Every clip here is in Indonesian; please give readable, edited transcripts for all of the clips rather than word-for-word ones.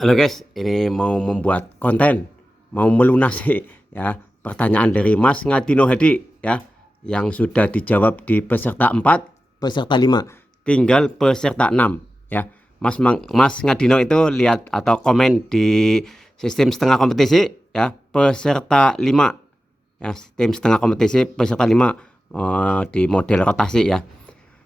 Halo guys, ini mau membuat konten, mau melunasi ya pertanyaan dari Mas Ngadino Hadi ya, yang sudah dijawab di peserta 4, peserta 5, tinggal peserta 6 ya. Mas Ngadino itu lihat atau komen di sistem setengah kompetisi ya, peserta 5 ya, tim setengah kompetisi peserta 5 di model rotasi ya.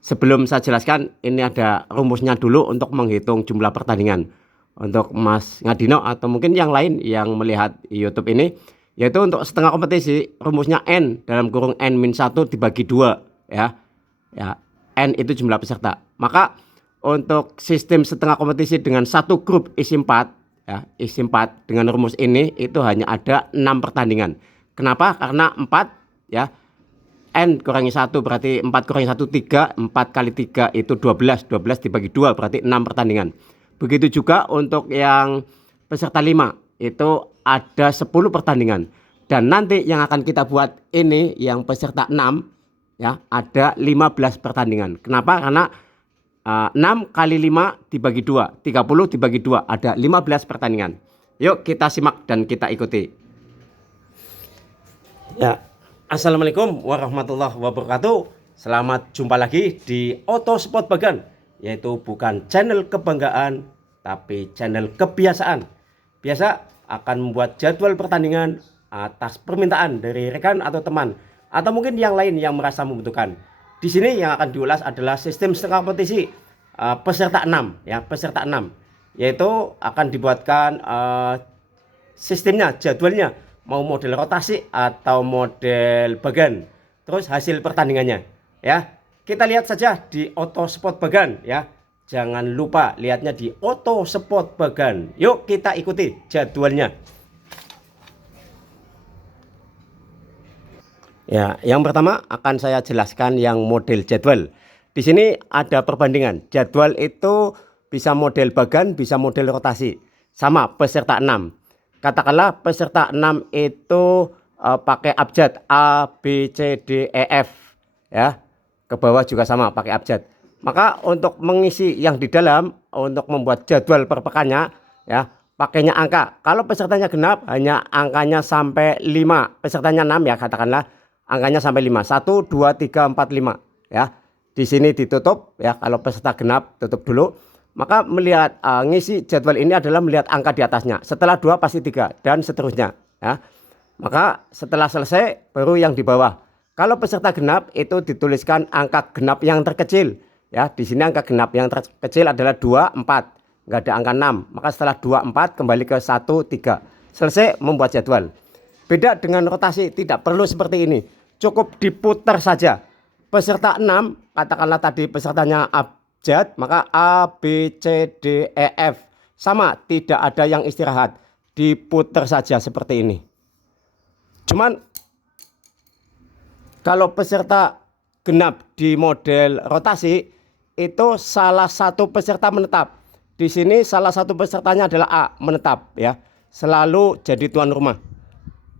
Sebelum saya jelaskan, ini ada rumusnya dulu untuk menghitung jumlah pertandingan. Untuk Mas Ngadino atau mungkin yang lain yang melihat YouTube ini, yaitu untuk setengah kompetisi, rumusnya N dalam kurung N-1 dibagi 2 ya. Ya, N itu jumlah peserta. Maka untuk sistem setengah kompetisi dengan satu grup isi 4 ya, isi 4 dengan rumus ini itu hanya ada 6 pertandingan. Kenapa? Karena 4 ya, N kurangi 1 berarti 4 kurangi 1 3, 4 kali 3 itu 12, 12 dibagi 2 berarti 6 pertandingan. Begitu juga untuk yang peserta 5 itu ada 10 pertandingan. Dan nanti yang akan kita buat ini yang peserta 6 ya, ada 15 pertandingan. Kenapa? Karena 6 kali 5 dibagi 2, 30 dibagi 2 ada 15 pertandingan. Yuk kita simak dan kita ikuti. Ya, Assalamualaikum warahmatullahi wabarakatuh. Selamat jumpa lagi di Auto Sport Bagan, yaitu bukan channel kebanggaan tapi channel kebiasaan. Biasa akan membuat jadwal pertandingan atas permintaan dari rekan atau teman atau mungkin yang lain yang merasa membutuhkan. Di sini yang akan diulas adalah sistem setengah kompetisi peserta 6 ya, peserta 6, yaitu akan dibuatkan sistemnya, jadwalnya, mau model rotasi atau model bagan, terus hasil pertandingannya ya. Kita lihat saja di Auto Sport Bagan ya. Jangan lupa lihatnya di Auto Sport Bagan. Yuk kita ikuti jadwalnya. Ya, yang pertama akan saya jelaskan yang model jadwal. Di sini ada perbandingan. Jadwal itu bisa model bagan, bisa model rotasi. Sama peserta 6. Katakanlah peserta 6 itu pakai abjad A, B, C, D, E, F ya. Ke bawah juga sama pakai abjad. Maka untuk mengisi yang di dalam, untuk membuat jadwal per pekannya ya, pakainya angka. Kalau pesertanya genap hanya angkanya sampai 5, pesertanya 6 ya, katakanlah angkanya sampai 5. 1 2 3 4 5 ya. Di sini ditutup ya, kalau peserta genap tutup dulu. Maka melihat ngisi jadwal ini adalah melihat angka di atasnya. Setelah 2 pasti 3 dan seterusnya ya. Maka setelah selesai baru yang di bawah. Kalau peserta genap itu dituliskan angka genap yang terkecil ya. Di sini angka genap yang terkecil adalah 2 4. Enggak ada angka 6. Maka setelah 2 4 kembali ke 1 3. Selesai membuat jadwal. Beda dengan rotasi, tidak perlu seperti ini. Cukup diputar saja. Peserta 6, katakanlah tadi pesertanya abjad, maka A, B, C, D, E, F. Sama, tidak ada yang istirahat. Diputar saja seperti ini. Cuman kalau peserta genap di model rotasi itu salah satu peserta menetap. Di sini salah satu pesertanya adalah A, menetap ya. Selalu jadi tuan rumah.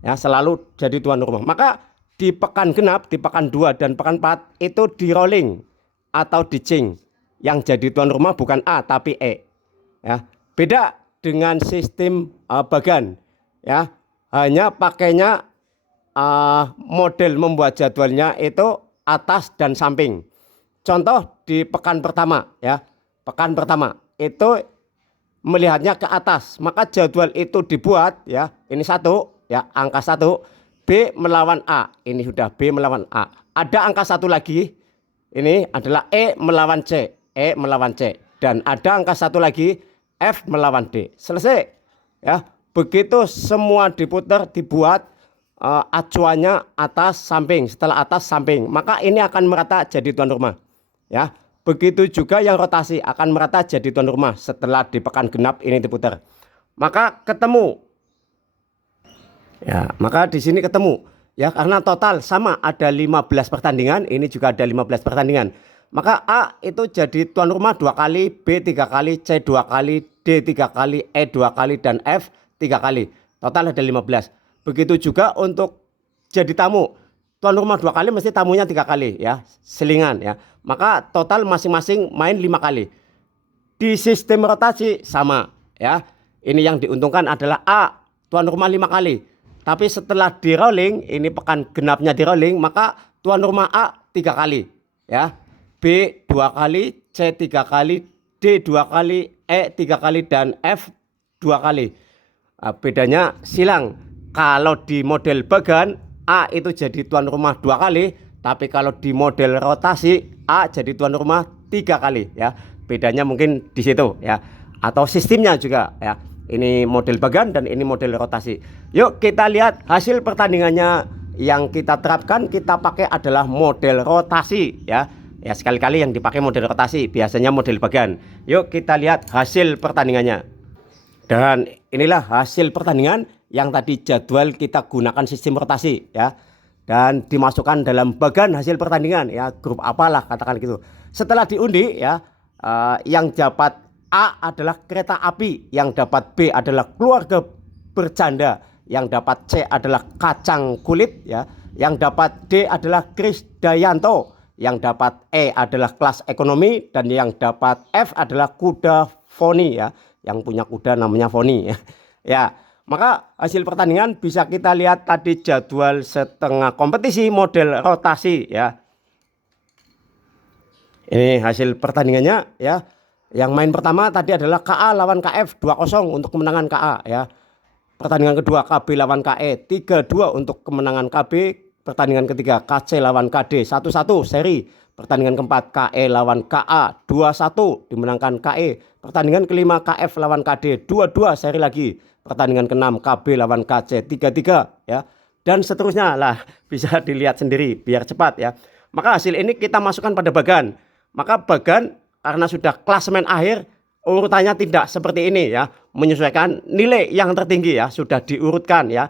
Ya, selalu jadi tuan rumah. Maka di pekan genap, di pekan 2 dan pekan 4 itu di rolling atau di change. Yang jadi tuan rumah bukan A tapi E. Ya, beda dengan sistem bagan ya. Hanya pakainya model membuat jadwalnya itu atas dan samping. Contoh di pekan pertama ya. Pekan pertama itu melihatnya ke atas, maka jadwal itu dibuat ya. Ini 1 ya, angka 1. B melawan A, ini sudah B melawan A. Ada angka 1 lagi, ini adalah E melawan C, E melawan C. Dan ada angka 1 lagi, F melawan D. Selesai ya. Begitu semua diputar, dibuat acuannya atas samping, setelah atas samping, maka ini akan merata jadi tuan rumah ya. Begitu juga yang rotasi akan merata jadi tuan rumah setelah di pekan genap ini diputar. Maka ketemu. Ya, maka di sini ketemu ya, karena total sama ada 15 pertandingan, ini juga ada 15 pertandingan. Maka A itu jadi tuan rumah 2 kali, B 3 kali, C 2 kali, D 3 kali, E 2 kali dan F 3 kali. Total ada 15. Begitu juga untuk jadi tamu. Tuan rumah 2 kali mesti tamunya 3 kali ya, selingan ya. Maka total masing-masing main 5 kali. Di sistem rotasi sama ya. Ini yang diuntungkan adalah A, tuan rumah 5 kali. Tapi setelah di rolling, ini pekan genapnya di rolling, maka tuan rumah A 3 kali, ya. B 2 kali, C 3 kali, D 2 kali, E 3 kali, dan F 2 kali. Nah, bedanya silang. Kalau di model bagan, A itu jadi tuan rumah 2 kali, tapi kalau di model rotasi, A jadi tuan rumah 3 kali, ya. Bedanya mungkin di situ, ya. Atau sistemnya juga, ya. Ini model bagan dan ini model rotasi. Yuk kita lihat hasil pertandingannya. Yang kita terapkan, kita pakai adalah model rotasi, ya. Ya, sekali-kali yang dipakai model rotasi, biasanya model bagan. Yuk kita lihat hasil pertandingannya. Dan inilah hasil pertandingan yang tadi jadwal kita gunakan sistem rotasi, ya. Dan dimasukkan dalam bagan hasil pertandingan, ya, grup apalah katakan gitu. Setelah diundi, ya, yang dapat A adalah kereta api, yang dapat B adalah keluarga bercanda, yang dapat C adalah kacang kulit, ya, yang dapat D adalah Krisdayanto, yang dapat E adalah kelas ekonomi, dan yang dapat F adalah kuda Foni, ya, yang punya kuda namanya Foni, ya. Ya, maka hasil pertandingan bisa kita lihat tadi jadwal setengah kompetisi model rotasi, ya. Ini hasil pertandingannya, ya. Yang main pertama tadi adalah KA lawan KF 2-0 untuk kemenangan KA, ya. Pertandingan kedua KB lawan KE 3-2 untuk kemenangan KB. Pertandingan ketiga KC lawan KD 1-1 seri. Pertandingan keempat KE lawan KA 2-1 dimenangkan KE. Pertandingan kelima KF lawan KD 2-2 seri lagi. Pertandingan keenam KB lawan KC 3-3, ya. Dan seterusnya lah, bisa dilihat sendiri biar cepat, ya. Maka hasil ini kita masukkan pada bagan. Maka bagan karena sudah klasemen akhir, urutannya tidak seperti ini, ya, menyesuaikan nilai yang tertinggi, ya, sudah diurutkan, ya,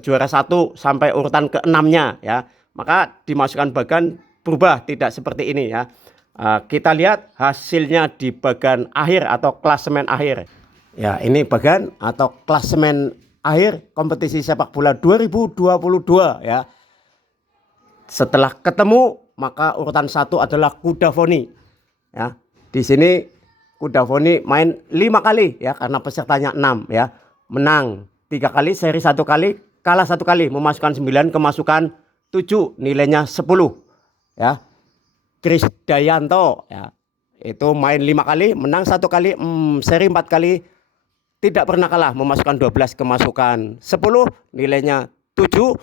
juara 1 sampai urutan ke-6-nya, ya. Maka dimasukkan bagan berubah tidak seperti ini, ya. Kita lihat hasilnya di bagan akhir atau klasemen akhir. Ya, ini bagan atau klasemen akhir kompetisi sepak bola 2022, ya. Setelah ketemu, maka urutan 1 adalah kuda Foni, ya. Di sini kuda Foni main 5 kali, ya, karena pesertanya 6, ya. Menang 3 kali, seri 1 kali, kalah 1 kali, memasukkan 9, kemasukan 7, nilainya 10, ya. Krisdayanto, ya, itu main 5 kali, menang 1 kali, seri 4 kali, tidak pernah kalah, memasukkan 12, kemasukan 10, nilainya 7.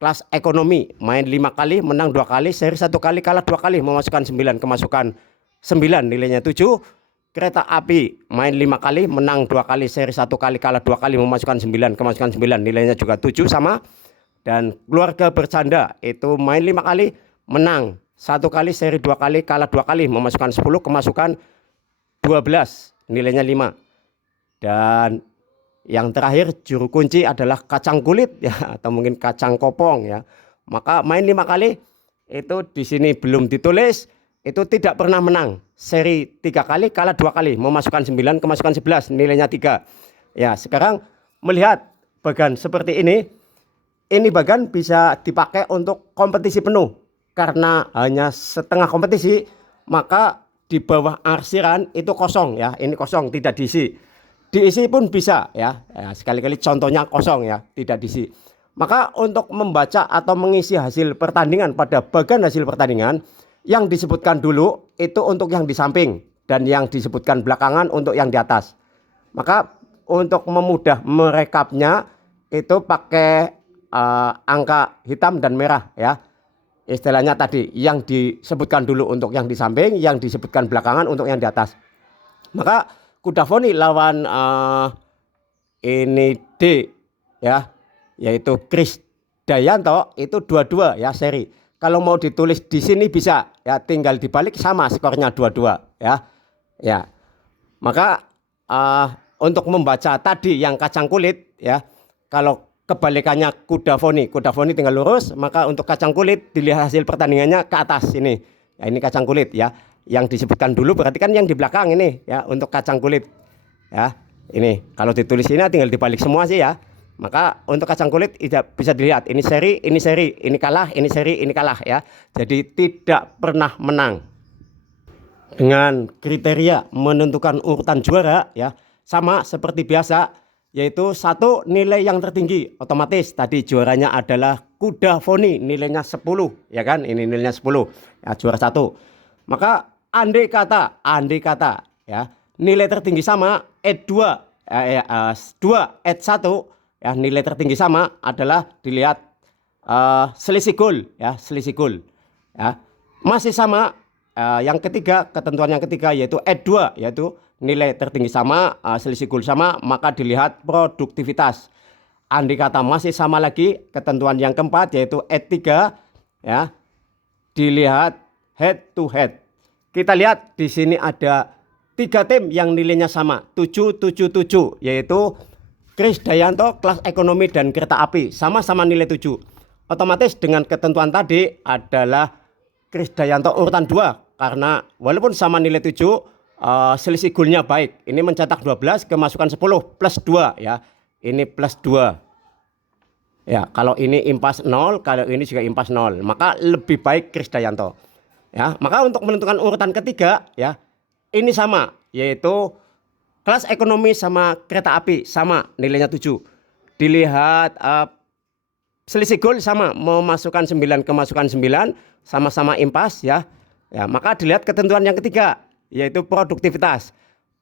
Kelas ekonomi main 5 kali, menang 2 kali, seri 1 kali, kalah 2 kali, memasukkan 9, kemasukan 9, nilainya 7. Kereta api main 5 kali, menang 2 kali, seri 1 kali, kalah 2 kali, memasukkan 9, kemasukan 9, nilainya juga 7 sama. Dan keluarga bercanda itu main 5 kali, menang 1 kali, seri 2 kali, kalah 2 kali, memasukkan 10, kemasukan 12, nilainya 5. Dan yang terakhir juru kunci adalah kacang kulit, ya, atau mungkin kacang kopong, ya. Maka main 5 kali, itu di sini belum ditulis, itu tidak pernah menang. Seri 3 kali, kalah 2 kali, memasukkan 9, kemasukan 11, nilainya 3. Ya, sekarang melihat bagan seperti ini bagan bisa dipakai untuk kompetisi penuh. Karena hanya setengah kompetisi, maka di bawah arsiran itu kosong, ya. Ini kosong, tidak diisi. Diisi pun bisa, ya. Ya, sekali-kali contohnya kosong, ya, tidak diisi. Maka untuk membaca atau mengisi hasil pertandingan pada bagan hasil pertandingan, yang disebutkan dulu itu untuk yang di samping dan yang disebutkan belakangan untuk yang di atas. Maka untuk memudah merekapnya itu pakai angka hitam dan merah, ya. Istilahnya tadi yang disebutkan dulu untuk yang di samping, yang disebutkan belakangan untuk yang di atas. Maka kuda Foni lawan ini D, ya, yaitu Krisdayanto itu 2-2, ya, seri. Kalau mau ditulis di sini bisa, ya, tinggal dibalik sama skornya 2-2, ya. Ya. Maka untuk membaca tadi yang kacang kulit, ya, kalau kebalikannya kuda Foni tinggal lurus, maka untuk kacang kulit dilihat hasil pertandingannya ke atas ini. Ya, ini kacang kulit, ya. Yang disebutkan dulu berarti kan yang di belakang ini, ya, untuk kacang kulit. Ya, ini kalau ditulis ini tinggal dibalik semua sih, ya. Maka untuk kacang kulit bisa dilihat ini seri, ini kalah, ini seri, ini kalah, ya. Jadi tidak pernah menang. Dengan kriteria menentukan urutan juara, ya, sama seperti biasa, yaitu 1 nilai yang tertinggi. Otomatis tadi juaranya adalah Kuda Foni, nilainya 10, ya kan? Ini nilainya 10, ya, juara 1. Maka andai kata ya, nilai tertinggi sama, add 2, 2 add 1, ya, nilai tertinggi sama adalah dilihat selisih gol, ya, selisih gol, ya. Masih sama, yang ketiga, ketentuan yang ketiga yaitu add 2, yaitu nilai tertinggi sama, selisih gol sama, maka dilihat produktivitas. Andai kata masih sama lagi, ketentuan yang keempat yaitu add 3, ya, dilihat head to head. Kita lihat di sini ada 3 tim yang nilainya sama, 777, yaitu Krisdayanto, Kelas Ekonomi, dan Kereta Api, sama-sama nilai 7. Otomatis dengan ketentuan tadi adalah Krisdayanto urutan 2, karena walaupun sama nilai 7, selisih golnya baik. Ini mencetak 12, kemasukan 10, plus 2, ya. Ini plus 2. Ya, kalau ini impas 0, kalau ini juga impas 0, maka lebih baik Krisdayanto. Ya, maka untuk menentukan urutan ketiga, ya, ini sama, yaitu Kelas Ekonomi sama Kereta Api, sama nilainya 7. Dilihat selisih gol sama, memasukkan 9, kemasukan 9, sama-sama impas, ya. Ya, maka dilihat ketentuan yang ketiga, yaitu produktivitas.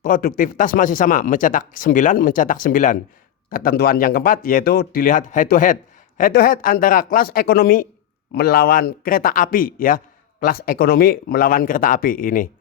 Produktivitas masih sama, mencetak 9, mencetak 9. Ketentuan yang keempat yaitu dilihat head to head. Head to head antara Kelas Ekonomi melawan Kereta Api, ya. Kelas Ekonomi melawan Kereta Api ini.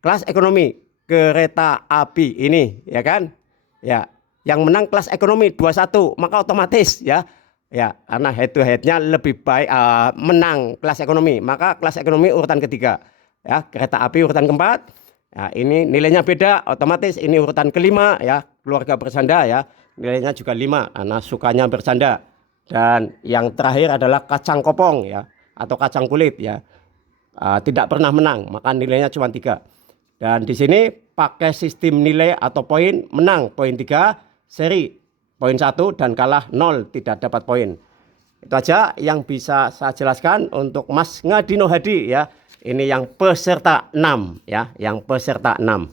Kelas Ekonomi Kereta Api ini, ya kan? Ya, yang menang Kelas Ekonomi 21, maka otomatis, ya. Ya, karena head to headnya lebih baik, menang Kelas Ekonomi, maka Kelas Ekonomi urutan ketiga. Ya, Kereta Api urutan keempat. Ya, ini nilainya beda, otomatis ini urutan kelima, ya, Keluarga Bersanda, ya. Nilainya juga 5 karena sukanya bercanda. Dan yang terakhir adalah Kacang Kopong, ya, atau kacang kulit, ya. Tidak pernah menang, maka nilainya cuma 3. Dan di sini pakai sistem nilai atau poin, menang poin 3, seri poin 1, dan kalah 0, tidak dapat poin. Itu aja yang bisa saya jelaskan untuk Mas Ngadino Hadi, ya. Ini yang peserta 6, ya, yang peserta 6.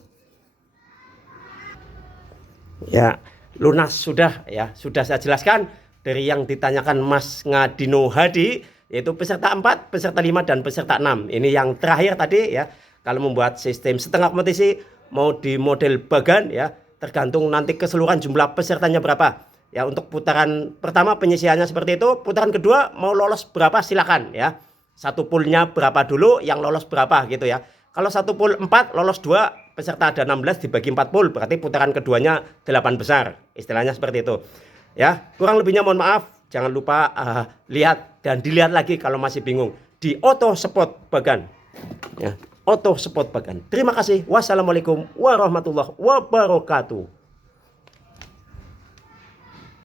Ya, lunas sudah, ya, sudah saya jelaskan dari yang ditanyakan Mas Ngadino Hadi, yaitu peserta 4, peserta 5, dan peserta 6. Ini yang terakhir tadi, ya. Kalau membuat sistem setengah kompetisi mau di model bagan, ya, tergantung nanti keseluruhan jumlah pesertanya berapa. Ya, untuk putaran pertama penyisiannya seperti itu, putaran kedua mau lolos berapa silakan, ya. Satu poolnya berapa dulu, yang lolos berapa gitu, ya. Kalau satu pool 4, lolos 2, peserta ada 16 dibagi 4 pool, berarti putaran keduanya 8 besar. Istilahnya seperti itu. Ya, kurang lebihnya mohon maaf. Jangan lupa lihat dan dilihat lagi kalau masih bingung di Auto Spot Bagan. Ya, Auto Spot Bagan. Terima kasih. Wassalamualaikum warahmatullahi wabarakatuh.